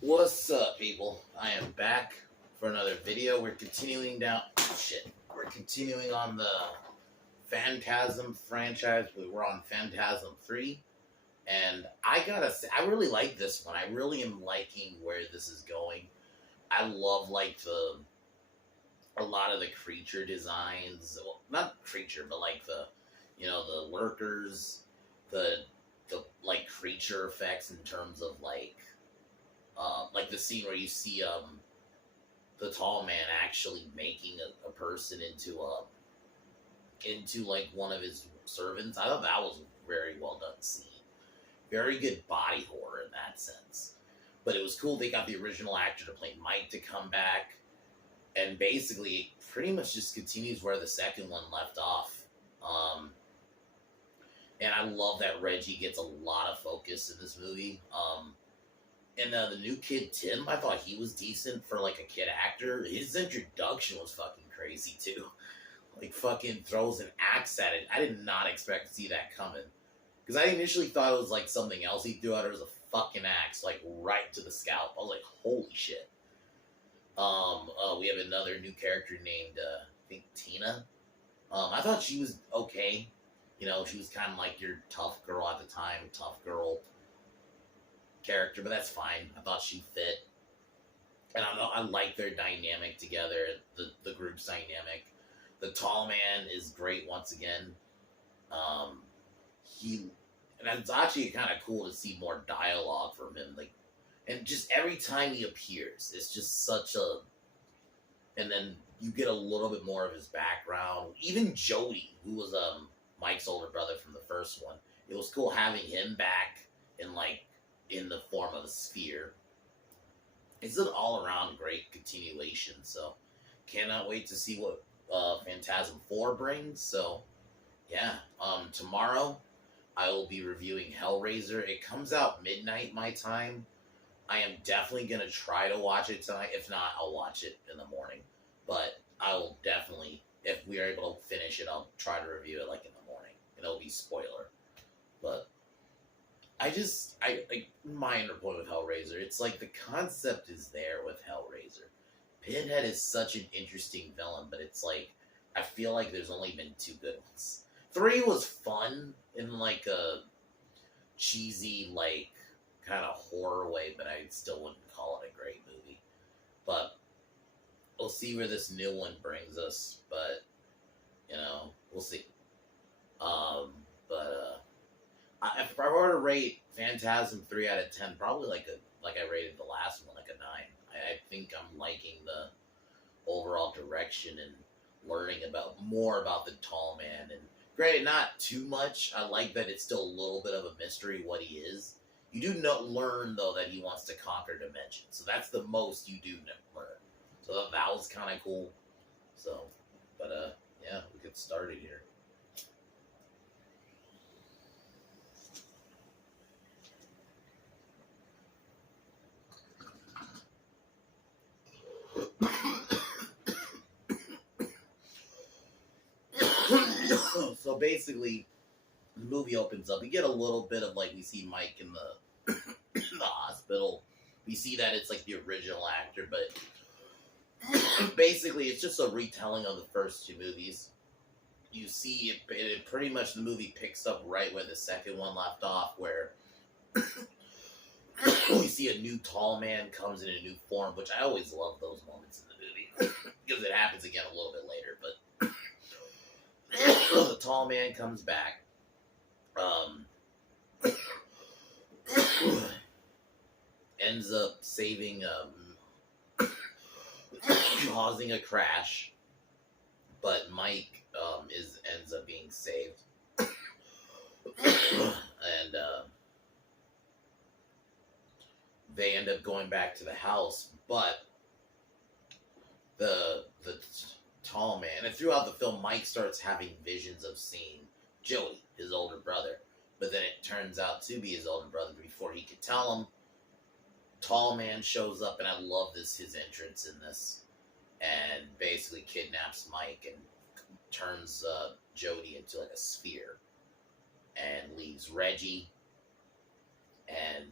What's up, people? I am back for another video. We're continuing down. Shit. We're continuing on the Phantasm franchise. We're on Phantasm 3. And I gotta say, I really like this one. I really am liking where this is going. I love, like, a lot of the creature designs. Well, not creature, but, like, the lurkers, the, like, creature effects in terms of, like the scene where you see the tall man actually making a person into like one of his servants. I thought that was a very well done scene. Very good body horror in that sense. But it was cool they got the original actor to play Mike to come back, and basically it pretty much just continues where the second one left off. And I love that Reggie gets a lot of focus in this movie. And the new kid, Tim, I thought he was decent for, like, a kid actor. His introduction was fucking crazy, too. Like, fucking throws an axe at it. I did not expect to see that coming. Because I initially thought it was, like, something else he threw out. It was a fucking axe, like, right to the scalp. I was like, holy shit. We have another new character named, I think, Tina. I thought she was okay. You know, she was kind of like your tough girl at the time, tough girl character, but that's fine. I thought she fit, and I like their dynamic together. The group's dynamic. The tall man is great once again. And it's actually kind of cool to see more dialogue from him. Like, and just every time he appears, it's just such a. And then you get a little bit more of his background. Even Jody, who was Mike's older brother from the first one, it was cool having him back in the form of a sphere. It's an all-around great continuation, so cannot wait to see what Phantasm 4 brings. So, yeah, tomorrow I will be reviewing Hellraiser. It comes out midnight my time. I am definitely going to try to watch it tonight. If not, I'll watch it in the morning. But I will definitely, if we are able to finish it, I'll try to review it, like, in the morning. And it'll be spoiler. But I minor point with Hellraiser. It's like the concept is there with Hellraiser. Pinhead is such an interesting villain, but it's like, I feel like there's only been 2 good ones. 3 was fun in like a cheesy, like, kind of horror way, but I still wouldn't call it a great movie. But we'll see where this new one brings us, but, you know, we'll see. If I were to rate Phantasm 3 out of 10, probably like I rated the last one, like a 9. I think I'm liking the overall direction and learning more about the tall man. And granted, not too much. I like that it's still a little bit of a mystery what he is. You do learn, though, that he wants to conquer dimensions. So that's the most you do learn. So that was kind of cool. So, but yeah, we get started here. So basically, the movie opens up. We get a little bit of, like, we see Mike in the in the hospital. We see that it's like the original actor, but basically it's just a retelling of the first 2 movies. You see it pretty much, the movie picks up right where the second one left off, where we see a new tall man comes in a new form, which I always love those moments in the movie because it happens again a little bit later. But the tall man comes back. Ends up saving, causing a crash, but Mike ends up being saved, and they end up going back to the house. But the tall man, and throughout the film, Mike starts having visions of seeing Joey, his older brother. But then it turns out to be his older brother before he could tell him. Tall man shows up, and I love his entrance in this, and basically kidnaps Mike and turns Jody into like a sphere, and leaves Reggie and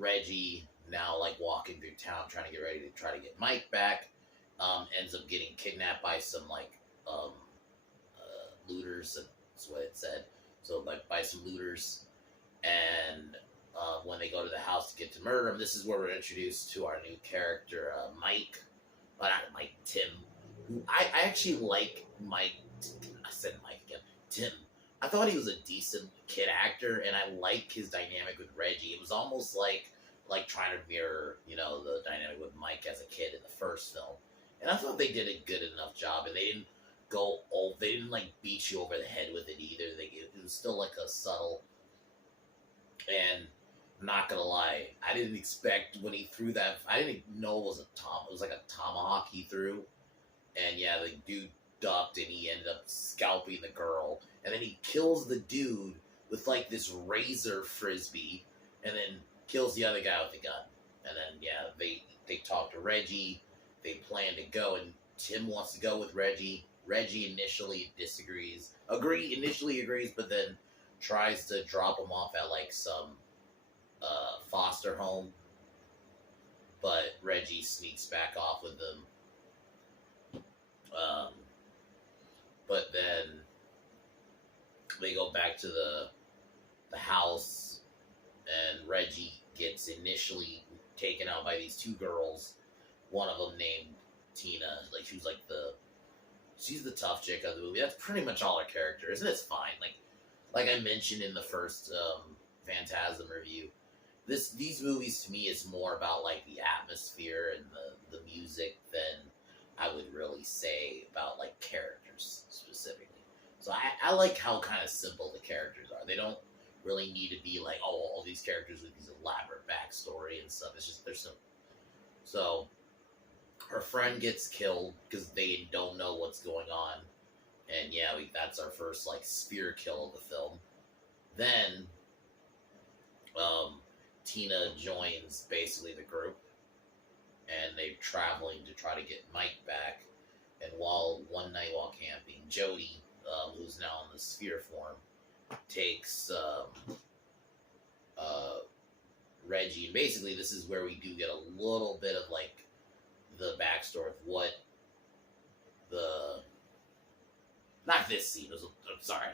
Reggie, now like walking through town trying to get ready to try to get Mike back, ends up getting kidnapped by some like looters. That's what it said. So like by some looters, and when they go to the house to get to murder him, this is where we're introduced to our new character, Mike. But not Mike, Tim. Who I actually like Mike. I said Mike again. Tim. I thought he was a decent kid actor, and I like his dynamic with Reggie. It was almost like trying to mirror, the dynamic with Mike as a kid in the first film. And I thought they did a good enough job, and they didn't they didn't like beat you over the head with it either. It was still like a subtle. And I'm not gonna lie, I didn't expect when he threw that. I didn't know it was it was like a tomahawk he threw, and yeah, the dude ducked, and he ended up scalping the girl, and then he kills the dude with like this razor frisbee, and then kills the other guy with the gun. And then yeah, they talk to Reggie. They plan to go, and Tim wants to go with Reggie. Reggie initially agrees, but then tries to drop him off at like some foster home. But Reggie sneaks back off with them. But then they go back to the house, and Reggie gets initially taken out by these two girls. One of them named Tina, like she's the tough chick of the movie. That's pretty much all her character is, and it's fine. Like I mentioned in the first Phantasm review, these movies to me is more about like the atmosphere and the music than I would really say about like characters specifically. So I like how kind of simple the characters are. They don't really need to be like, oh, all these characters with these elaborate backstory and stuff. It's just they're simple. So her friend gets killed because they don't know what's going on. And yeah, that's our first like spear kill of the film. Then Tina joins basically the group, and they're traveling to try to get Mike back. And one night while camping, Jody, who's now in the sphere form, takes Reggie, and basically this is where we do get a little bit of like the backstory of what not this scene. I'm sorry.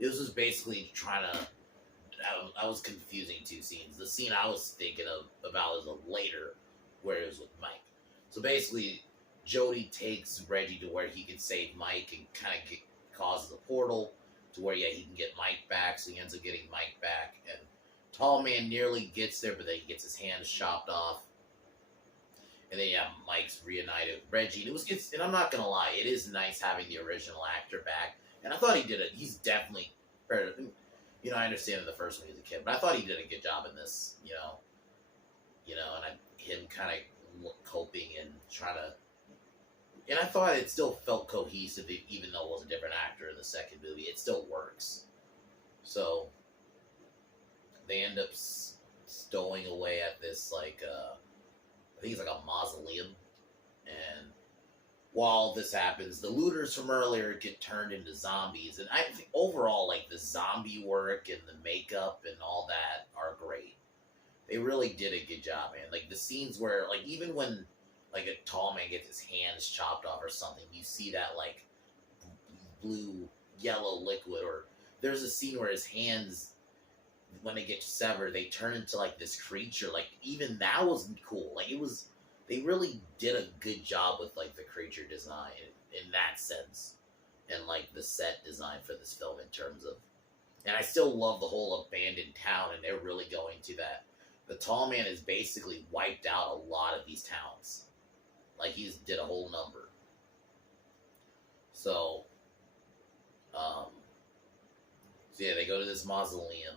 This was basically trying to. I was confusing two scenes. The scene I was thinking about is a later, where it was with Mike. So basically, Jody takes Reggie to where he can save Mike and kind of causes a portal to where he can get Mike back. So he ends up getting Mike back, and Tall Man nearly gets there, but then he gets his hands chopped off. And then Mike's reunited with Reggie. And I'm not gonna lie, it is nice having the original actor back. And I thought he did it. He's definitely better. I understand in the first one he was a kid, but I thought he did a good job in this. And him kind of coping and trying to. And I thought it still felt cohesive, even though it was a different actor in the second movie. It still works. So they end up stowing away at this I think it's like a mausoleum. And while this happens, the looters from earlier get turned into zombies. And I think overall, like, the zombie work and the makeup and all that are great. They really did a good job, man. Like, the scenes where, like, even when, like, a tall man gets his hands chopped off or something, you see that, like, blue, yellow liquid. Or there's a scene where his hands, when they get severed, they turn into, like, this creature. Like, even that was cool. Like, they really did a good job with, like, the creature design in that sense. And, like, the set design for this film in terms of... And I still love the whole abandoned town, and they're really going to that. The Tall Man has basically wiped out a lot of these towns. Like, he's did a whole number. So yeah, they go to this mausoleum.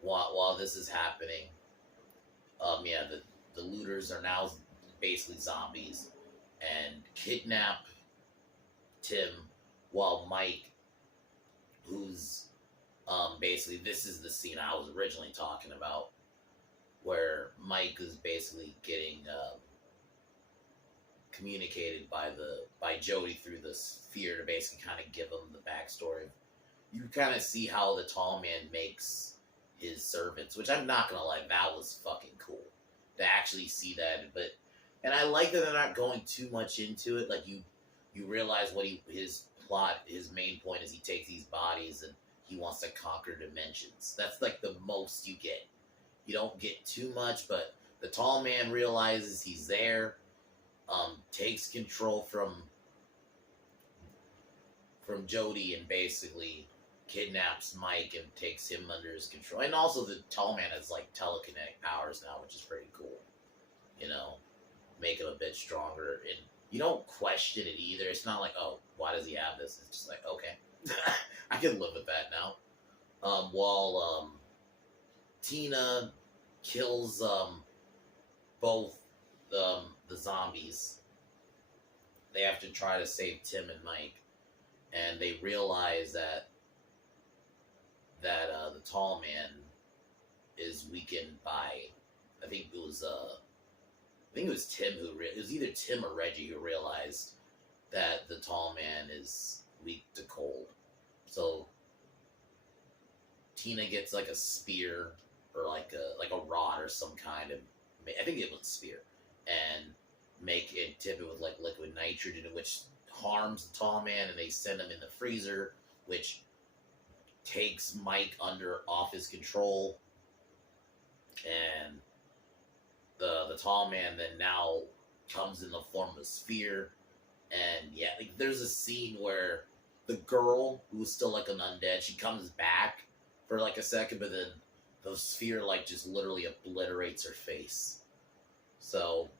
While this is happening, the looters are now basically zombies and kidnap Tim, while Mike, who's basically, this is the scene I was originally talking about, where Mike is basically getting communicated by Jody through the sphere to basically kind of give him the backstory. You kind of see how the Tall Man makes his servants, which I'm not gonna lie, that was fucking cool to actually see that. But and I like that they're not going too much into it. Like you realize what his plot, his main point is he takes these bodies and he wants to conquer dimensions. That's like the most you get. You don't get too much, but the tall man realizes he's there, takes control from Jody and basically kidnaps Mike and takes him under his control. And also the tall man has like telekinetic powers now, which is pretty cool. You know, make him a bit stronger. And you don't question it either. It's not like, oh, why does he have this? It's just like, okay, I can live with that now. While Tina kills both the zombies, they have to try to save Tim and Mike, and they realize that the tall man is weakened by, I think it was Tim it was either Tim or Reggie who realized that the tall man is weak to cold. So Tina gets like a spear or like a rod or some kind of, I think it was a spear, and tip it with like liquid nitrogen, which harms the tall man, and they send him in the freezer, which takes Mike off his control, and the tall man then now comes in the form of a sphere. And yeah, like there's a scene where the girl who's still like an undead, she comes back for like a second, but then the sphere like just literally obliterates her face. So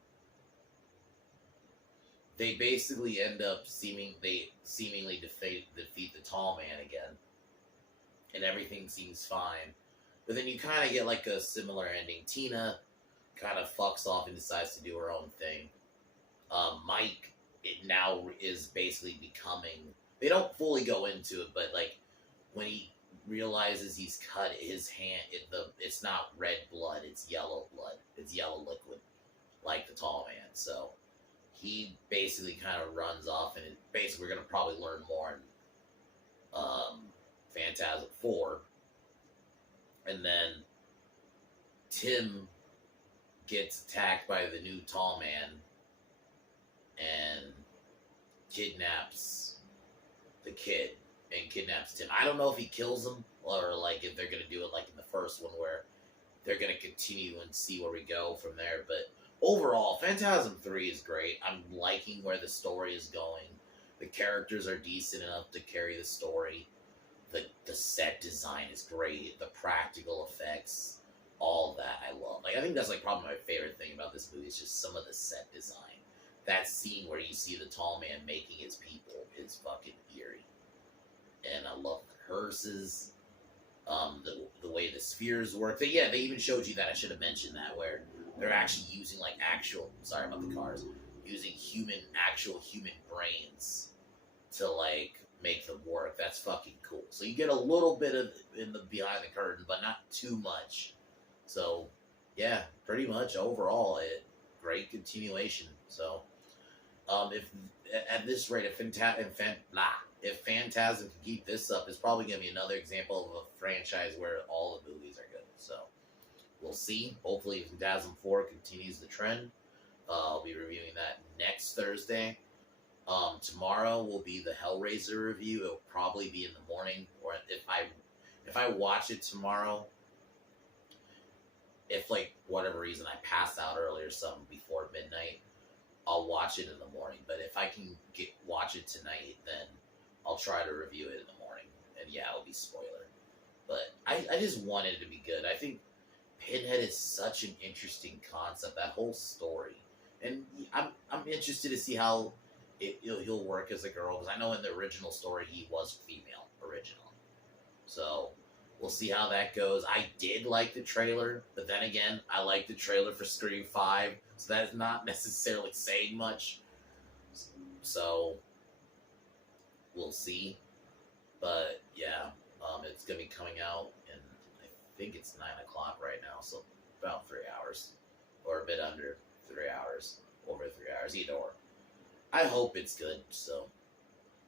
they basically end up seemingly defeat the tall man again, and everything seems fine. But then you kind of get like a similar ending. Tina kind of fucks off and decides to do her own thing. Mike, it now is basically becoming. They don't fully go into it, but like when he realizes he's cut his hand, it's not red blood, it's yellow blood, it's yellow liquid, like the tall man. So he basically kind of runs off, and basically we're gonna probably learn more in Phantasm 4, and then Tim gets attacked by the new tall man and kidnaps the kid and kidnaps Tim. I don't know if he kills him or like if they're gonna do it like in the first one where they're gonna continue and see where we go from there. But overall, Phantasm 3 is great. I'm liking where the story is going. The characters are decent enough to carry the story. The set design is great. The practical effects, all that I love. Like I think that's like probably my favorite thing about this movie is just some of the set design. That scene where you see the tall man making his people is fucking eerie. And I love the hearses, the way the spheres work. They even showed you that. I should have mentioned that, where they're actually using like sorry about the cars, using actual human brains to like make them work. That's fucking cool. So you get a little bit of in the behind the curtain, but not too much. So yeah, pretty much overall, great continuation. So if at this rate, if Phantasm can keep this up, it's probably going to be another example of a franchise where all the movies are good. So we'll see. Hopefully Phantasm 4 continues the trend. I'll be reviewing that next Thursday. Tomorrow will be the Hellraiser review. It'll probably be in the morning, or if I watch it tomorrow, if like whatever reason I pass out early or something before midnight, I'll watch it in the morning. But if I can watch it tonight, then I'll try to review it in the morning. And yeah, it'll be spoiler. But I just wanted it to be good. I think Pinhead is such an interesting concept, that whole story. And I'm interested to see how he'll work as a girl, because I know in the original story he was female originally. So we'll see how that goes. I did like the trailer, but then again, I like the trailer for Scream 5, so that is not necessarily saying much. So we'll see. But yeah, it's going to be coming out in, I think it's 9 o'clock right now, so about 3 hours. Or a bit under 3 hours. Over 3 hours, either or. I hope it's good, so.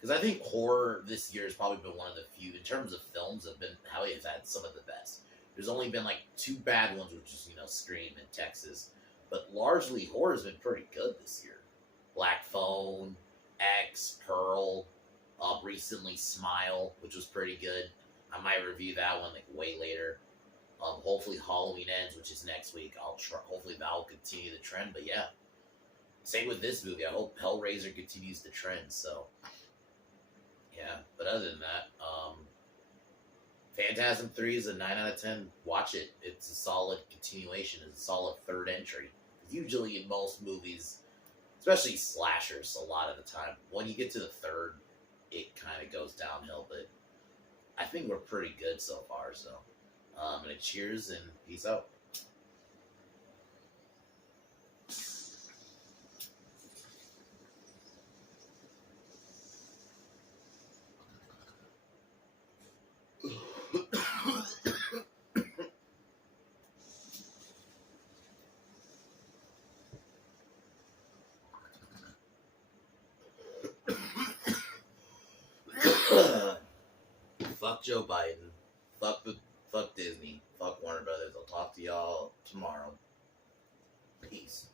Because I think horror this year has probably been one of the few, in terms of films, how it's had some of the best. There's only been like two bad ones, which is Scream and Texas, but largely horror's been pretty good this year. Black Phone, X, Pearl, recently Smile, which was pretty good. I might review that one like way later. Hopefully Halloween Ends, which is next week. I'll try. Hopefully that'll continue the trend. But yeah, same with this movie. I hope Hellraiser continues the trend. So yeah. But other than that, Phantasm 3 is a 9 out of 10. Watch it. It's a solid continuation. It's a solid third entry. Usually in most movies, especially slashers, a lot of the time, when you get to the third, it kind of goes downhill. But I think we're pretty good so far. So, and cheers and peace out. Fuck Joe Biden. Fuck Disney. Fuck Warner Brothers. I'll talk to y'all tomorrow. Peace.